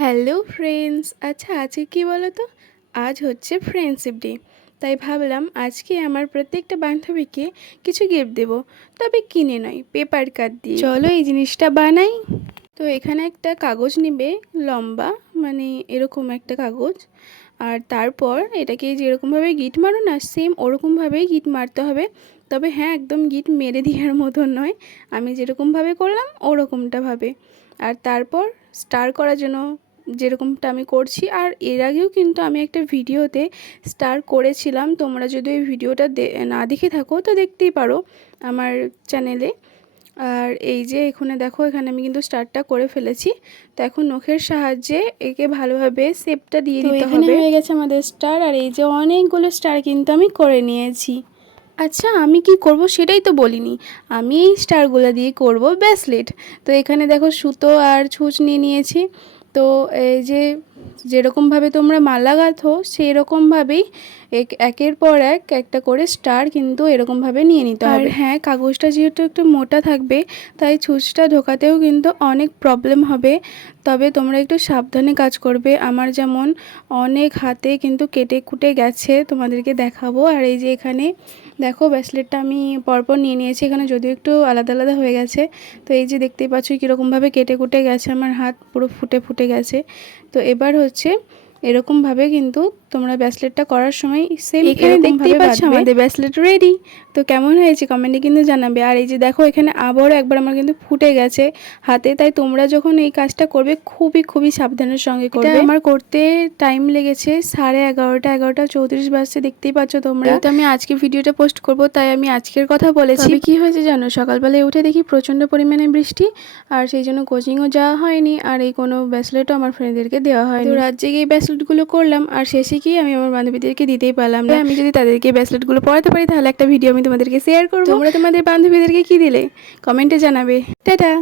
Hello friends, আচ্ছা আজকে কি বলো তো, আজ হচ্ছে ফ্রেন্ডশিপ ডে। তাই ভাবলাম আজকে আমার প্রত্যেকটা বান্ধবীকে কিছু গিফট দেবো, তবে কিনে নয়, পেপার কাট দিয়ে। চলো এই জিনিসটা বানাই। তো এখানে একটা কাগজ নিবে, লম্বা মানে এরকম একটা কাগজ। আর তারপর এটাকে যেরকমভাবে গিট মারো না, সেম ওরকমভাবেই গিট মারতে হবে। তবে হ্যাঁ, একদম গিট মেরে দেওয়ার মতন নয়, আমি যেরকমভাবে করলাম ওরকমটাভাবে। আর তারপর স্টার করার জন্য যেরকমটা আমি করছি, আর এর আগেও কিন্তু আমি একটা ভিডিওতে স্টার করেছিলাম। তোমরা যদি ওই ভিডিওটা না দেখে থাকো তো দেখতেই পারো আমার চ্যানেলে। আর এই যে এখানে দেখো, এখানে আমি কিন্তু স্টারটা করে ফেলেছি। তো এখন নখের সাহায্যে একে ভালোভাবে শেপটা দিয়ে দিতে হবে। এখানে হয়ে গেছে আমাদের স্টার, আর এই যে অনেকগুলো স্টার কিন্তু আমি করে নিয়েছি। আচ্ছা আমি কি করব সেটাই তো বলিনি, আমি এই স্টারগুলো দিয়ে করব ব্রেসলেট। তো এখানে দেখো সুতো আর ছুঁচ নিয়ে নিয়েছি। তো এই যে যেরকমভাবে তোমরা মালা গাঁথো সেই রকমভাবেই একের পর এক একটা করে স্টার কিন্তু এরকমভাবে নিয়ে নিতে হবে। আর হ্যাঁ, কাগজটা যেহেতু একটু মোটা থাকবে তাই ছুঁচটা ঢোকাতেও কিন্তু অনেক প্রবলেম হবে। তবে তোমরা একটু সাবধানে কাজ করবে। আমার যেমন অনেক হাতে কিন্তু কেটে কুটে গেছে, তোমাদেরকে দেখাবো। আর এই যে এখানে দেখো ব্রেসলেটটা আমি পরপর নিয়ে নিয়েছি, এখানে যদিও একটু আলাদা আলাদা হয়ে গেছে। তো এই যে দেখতেই পাচ্ছ কীরকমভাবে কেটে কুটে গেছে, আমার হাত পুরো ফুটে ফুটে গেছে। তো এবার হচ্ছে এরকমভাবে কিন্তু তোমরা ব্রেসলেটটা করার সময় সেম এখানে দেখতেই পাচ্ছ আমাদের ব্রেসলেট রেডি। তো কেমন হয়েছে কমেন্টে কিন্তু জানাবে। আর এই যে দেখো এখানে আবারও একবার আমার কিন্তু ফুটে গেছে হাতে। তাই তোমরা যখন এই কাজটা করবে খুবই খুবই সাবধানের সঙ্গে করবে। আমার করতে টাইম লেগেছে 11:30, 11:34 বাজছে, দেখতেই পাচ্ছ তোমরা। তো আমি আজকে ভিডিওটা পোস্ট করব তাই আমি আজকের কথা বলেছি। তবে কি হয়েছে জানো, সকালবেলায় উঠে দেখি প্রচণ্ড পরিমাণে বৃষ্টি, আর সেই জন্য কোচিংও যাওয়া হয়নি, আর এই কোনো ব্রেসলেটও আমার ফ্রেন্ডদেরকে দেওয়া হয়নি। তো রাত জেগে এই ব্রেসলেটগুলো করলাম, আর শেষে কি আমি আমার বান্ধবীদেরকে দিতেই পারলাম না। আমি যদি তাদেরকে ব্রেসলেটগুলো পরাতে পারি তাহলে একটা ভিডিও আমি তোমাদেরকে শেয়ার করবো। তোমরা তোমাদের বান্ধবীদেরকে কি দিলে কমেন্টে জানাবে। টাটা।